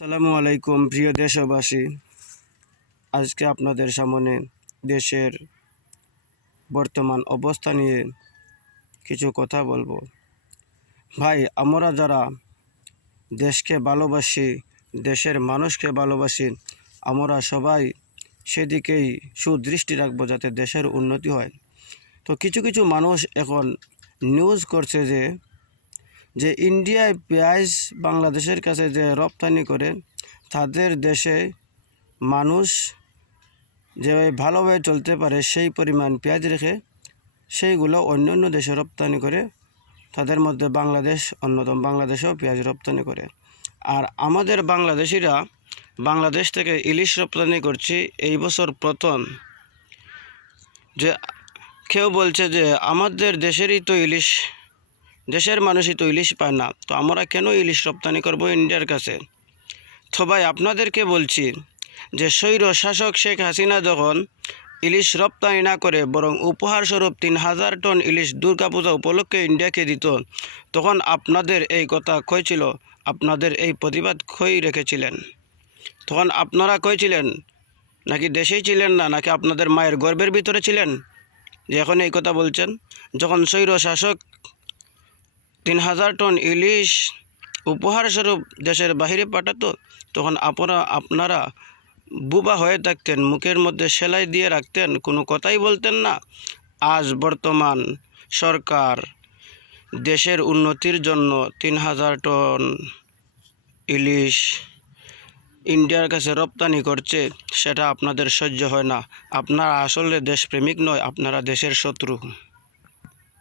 আসসালামু আলাইকুম প্রিয় দেশবাসী। আজকে আপনাদের সামনে দেশের বর্তমান অবস্থা নিয়ে কিছু কথা বলবো। ভাই, আমরা যারা দেশকে ভালোবাসি, দেশের মানুষকে ভালোবাসি, আমরা সবাই সেদিকেই সুদৃষ্টি রাখবো যাতে দেশের উন্নতি হয়। তো কিছু কিছু মানুষ এখন নিউজ করছে যে ইন্ডিয়ায় পেঁয়াজ বাংলাদেশের কাছে যে রপ্তানি করে, তাদের দেশে মানুষ যে ভালোভাবে চলতে পারে সেই পরিমাণ পেঁয়াজ রেখে সেইগুলো অন্য অন্য দেশে রপ্তানি করে, তাদের মধ্যে বাংলাদেশ অন্যতম। বাংলাদেশেও পেঁয়াজ রপ্তানি করে। আর আমাদের বাংলাদেশিরা বাংলাদেশ থেকে ইলিশ রপ্তানি করছি এই বছর প্রথম। যে কেউ বলছে যে আমাদের দেশেরই তো ইলিশ, দেশের মানুষই তো ইলিশ পায় না, তো আমরা কেন ইলিশ রপ্তানি করব ইন্ডিয়ার কাছে? তো ভাই, আপনাদেরকে বলছি যে স্বৈর শাসক শেখ হাসিনা যখন ইলিশ রপ্তানি না করে বরং উপহারস্বরূপ 3000 টন ইলিশ দুর্গাপূজা উপলক্ষে ইন্ডিয়াকে দিত, তখন আপনাদের এই কথা কই ছিল? আপনাদের এই প্রতিবাদ কই রেখেছিলেন? তখন আপনারা কই ছিলেন? নাকি দেশেই ছিলেন না, নাকি আপনাদের মায়ের গর্ভের ভিতরে ছিলেন যে এখন এই কথা বলছেন? যখন স্বৈর শাসক 3000 টন ইলিশ উপহারস্বরূপ দেশের বাহিরে পাঠাতো, তখন আপনারা বুবা হয়ে থাকতেন, মুখের মধ্যে সেলাই দিয়ে রাখতেন, কোনো কথাই বলতেন না। আজ বর্তমান সরকার দেশের উন্নতির জন্য 3000 টন ইলিশ ইন্ডিয়ার কাছে রপ্তানি করছে, সেটা আপনাদের সহ্য হয় না। আপনারা আসলে দেশপ্রেমিক নয়, আপনারা দেশের শত্রু।